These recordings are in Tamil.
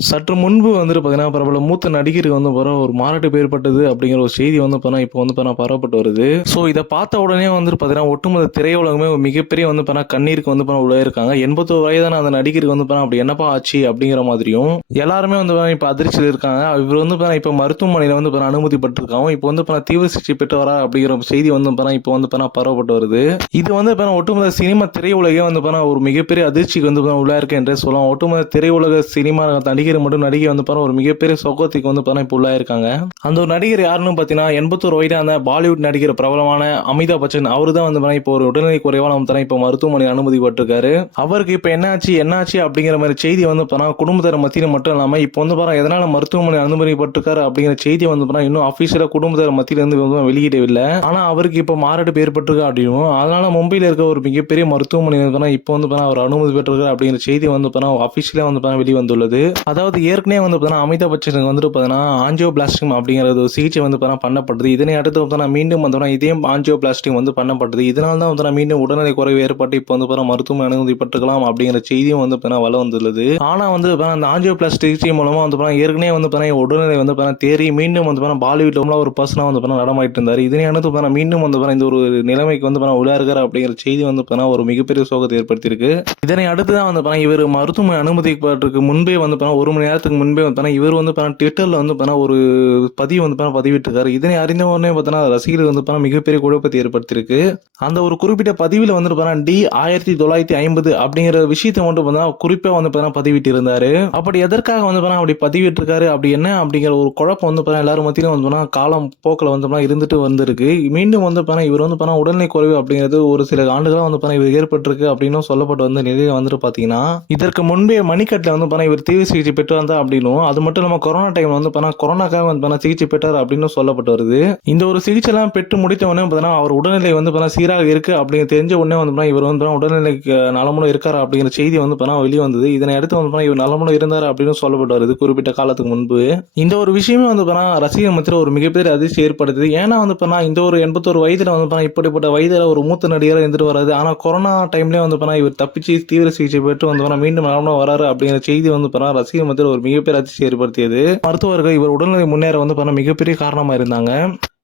சற்று முன்பு வந்துட்டு பார்த்தீங்கன்னா, பிரபல மூத்த நடிகருக்கு வந்து ஒரு மாரடைப்பு ஏற்பட்டது அப்படிங்கிற ஒரு செய்தி வந்து இப்போ வந்து பரவப்பட்டு வருது. ஸோ இத பார்த்த உடனே வந்துட்டு பார்த்தீங்கன்னா, ஒட்டுமொத்த திரையுலகமே ஒரு மிகப்பெரிய வந்து கண்ணீருக்கு வந்து உள்ளாயிருக்காங்க. 81 வயதான அந்த நடிகருக்கு வந்து அப்படி என்னப்பா ஆச்சு அப்படிங்கிற மாதிரியும், எல்லாருமே வந்து இப்ப அதிர்ச்சியில இருக்காங்க. இவர் வந்து இப்ப மருத்துவமனையில வந்து அனுமதிப்பட்டிருக்காங்க. இப்போ வந்து தீவிர சிகிச்சை பெற்று வரா அப்படிங்கிற செய்தி வந்து இப்போ வந்து பரவப்பட்டு வருது. இது வந்து ஒட்டுமொத்த சினிமா திரையுலகே வந்து ஒரு மிகப்பெரிய அதிர்ச்சிக்கு வந்து உள்ளாயிருக்கு என்றே சொல்லலாம். ஒட்டுமொத்த திரையுலக சினிமா நடிகர் மட்டும் நடிகை வந்து ஒரு மிகப்பெரிய சோகத்துக்கு வந்து இப்போ உள்ளாயிருக்காங்க. அந்த ஒரு நடிகர் யாருன்னு பார்த்தீங்கன்னா 81 வயதான பாலிவுட் நடிகர் பிரபலமான அமிதாப் பச்சன். அவரு தான் வந்து இப்போ ஒரு உடல்நிலை குறைவால வந்து இப்போ மருத்துவமனை அனுமதிப்பட்டிருக்காரு. அவருக்கு இப்போ என்னாச்சு அப்படிங்கிற மாதிரி செய்தி வந்து குடும்பத்தினர் மத்தியில் மட்டும் இல்லாம இப்போ வந்து எதனால மருத்துவமனை அனுமதிப்பட்டிருக்காரு அப்படிங்கிற செய்தி வந்து இன்னும் அபிஷியலா குடும்பத்தினர் மத்தியில இருந்து வெளியிடவில்லை. ஆனா அவருக்கு இப்போ மாரடைப்பு ஏற்பட்டிருக்கு அப்படின்னும், அதனால மும்பையில் இருக்க ஒரு மிகப்பெரிய மருத்துவமனை இப்போ வந்து அவர் அனுமதி பெற்றிருக்காரு அப்படிங்கிற செய்தி வந்து அபிஷியலா வந்து வெளிவந்துள்ளது. அதாவது ஏற்கனவே வந்து அமிதாப் பச்சனுக்கு வந்துட்டு ஆஞ்சியோபிளாஸ்டிக் அப்படிங்கிற ஒரு சிகிச்சை வந்து பண்ணப்பட்டது. இதனை அடுத்து மீண்டும் வந்து இதே ஆஞ்சியோபிளாஸ்டிக் வந்து பண்ணப்பட்டது. இதனால தான் வந்து மீண்டும் உடல்நிலை குறைவு ஏற்பட்டு இப்போ வந்து மருத்துவமனை அனுமதிப்பட்டிருக்கலாம் அப்படிங்கிற செய்தியும் வந்து வல வந்துள்ளது. ஆனா வந்து அந்த ஆஞ்சியோபிளாஸ்டிக் சிகிச்சை மூலமா வந்து ஏற்கனவே வந்து உடல்நிலை வந்து தேறி மீண்டும் வந்து பாலிவுட்ல ஒரு பர்சனா வந்து நடமாயிட்டு இருந்தாரு. இதனை அடுத்து மீண்டும் வந்து இந்த ஒரு நிலைமைக்கு வந்து உள்ளாருக்காரு அப்படிங்கிற செய்தி வந்து ஒரு மிகப்பெரிய சோகத்தை ஏற்படுத்தியிருக்கு. இதனை அடுத்து தான் வந்து இவர் மருத்துவமனை அனுமதிப்பதற்கு முன்பே வந்து ஒரு மணி நேரத்துக்கு முன்பே வந்து இவர் வந்து ட்விட்டர்ல வந்து ஒரு பதிவு வந்து பதிவிட்டிருக்காரு. இதனை அறிந்த உடனே ரசிகர்கள் வந்து மிகப்பெரிய குழப்பத்தை ஏற்படுத்தியிருக்கு. அந்த ஒரு குறிப்பிட்ட பதிவில் வந்து டி 1950 அப்படிங்கிற விஷயத்தை மட்டும் குறிப்பா வந்து பதிவிட்டு இருந்தாரு. அப்படி எதற்காக வந்து அப்படி பதிவிட்டு இருக்காரு, அப்படி என்ன அப்படிங்கிற ஒரு குழப்பம் வந்து எல்லாரும் மத்தியிலும் வந்து காலம் போக்கில் வந்து இருந்துட்டு வந்திருக்கு. மீண்டும் வந்து இவர் வந்து உடல்நிலை குறைவு அப்படிங்கிறது ஒரு சில ஆண்டுகளா வந்து இவர் ஏற்பட்டிருக்கு அப்படின்னு சொல்லப்பட்டு வந்த நிலையில வந்துட்டு பாத்தீங்கன்னா, இதற்கு முன்பே மணிக்கட்டில் வந்து இவர் தீவிர சிகிச்சை பெற்று வந்தா அப்படின்னும், அது மட்டும் இல்லாம கொரோனா டைம் வந்து கொரோனாக்காக வந்து சிகிச்சை பெற்றார் அப்படின்னு சொல்லப்பட்டு வருது. இந்த ஒரு சிகிச்சை எல்லாம் பெற்று முடித்த உடனே அவர் உடல்நிலை வந்து சீராக இருக்கு அப்படிங்கிற தெரிஞ்ச உடனே வந்து இவர் வந்து உடல்நிலைக்கு நலமுடன் இருக்காரு அப்படிங்கிற செய்தி வந்து வெளியே வந்தது. இதனை அடுத்து வந்து இவர் நலமுடன் இருந்தார் அப்படின்னு சொல்லப்பட்டு வருது குறிப்பிட்ட காலத்துக்கு முன்பு. இந்த ஒரு விஷயமே வந்து ரசிகர் மத்தியில் ஒரு மிகப்பெரிய அதிர்ச்சி ஏற்படுத்துது. ஏன்னா வந்து இந்த ஒரு 81 வயதுல வந்து இப்படிப்பட்ட வயதுல ஒரு மூத்த நடிகர் இருந்துட்டு வராது. ஆனா கொரோனா டைம்லயே வந்து இவர் தப்பிச்சு தீவிர சிகிச்சை பெற்று வந்து மீண்டும் நலமுடன் வராரு அப்படிங்கிற செய்தி வந்து ரசிகர் மத்தியில் ஒரு மிகப்பெரிய அதிர்ச்சி ஏற்படுத்தியது. மருத்துவர்கள் இவர் உடல்நிலை முன்னேற வந்து மிகப்பெரிய காரணமா இருந்தாங்க.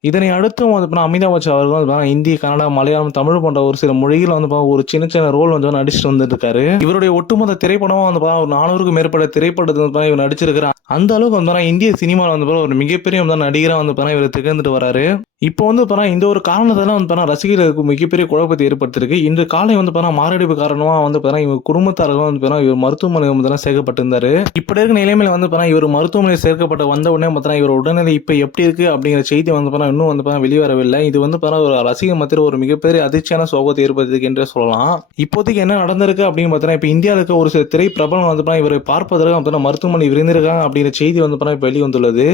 இதனை அடுத்தும் வந்து அமிதாப் பச்சன் அவர்கள் வந்து இந்தி, கன்னடா, மலையாளம், தமிழ் போன்ற ஒரு சில மொழிகள் வந்து ஒரு சின்ன சின்ன ரோல் வந்து நடிச்சுட்டு வந்துட்டு இருக்காரு. இவருடைய ஒட்டுமொத்த திரைப்படமும் வந்து ஒரு 400க்கும் மேற்பட்ட திரைப்படத்தில் வந்து இவர் நடிச்சிருக்கிறார். அந்த அளவுக்கு வந்து இந்திய சினிமாவில் வந்து ஒரு மிகப்பெரிய நடிகராக வந்து இவர் திகழ்ந்துட்டு வராரு. இப்போ வந்து இந்த ஒரு காரணத்தால வந்து ரசிகர்களுக்கு மிகப்பெரிய குழப்பத்தை ஏற்படுத்திருக்கு. இன்று காலை வந்து மாரடைப்பு காரணமா வந்து இவங்க குடும்பத்தார்கள் வந்து இவர் மருத்துவமனை வந்து சேர்க்கப்பட்டிருந்தாரு. இப்படி இருக்க நிலைமையில வந்து இவர் மருத்துவமனை சேர்க்கப்பட்ட வந்த உடனே இவர் உடல்நிலை இப்ப எப்படி இருக்கு அப்படிங்கிற செய்தி வந்து இன்னும் வந்து வெளிவரவில்லை. இது வந்து ஒரு ரசிகர் மத்தியில் ஒரு மிகப்பெரிய அதிர்ச்சியான சோகத்தை ஏற்படுத்திருக்கு என்றே சொல்லலாம். இப்போதைக்கு என்ன நடந்திருக்கு அப்படின்னு பார்த்தீங்கன்னா, இப்ப இந்தியாவில் இருக்க ஒரு சில திரை பிரபலம் வந்து இவரை பார்ப்பதற்கு மருத்துவமனை விருந்திருக்காங்க அப்படிங்கிற செய்தி வந்து இப்ப வெளிவந்துள்ளது.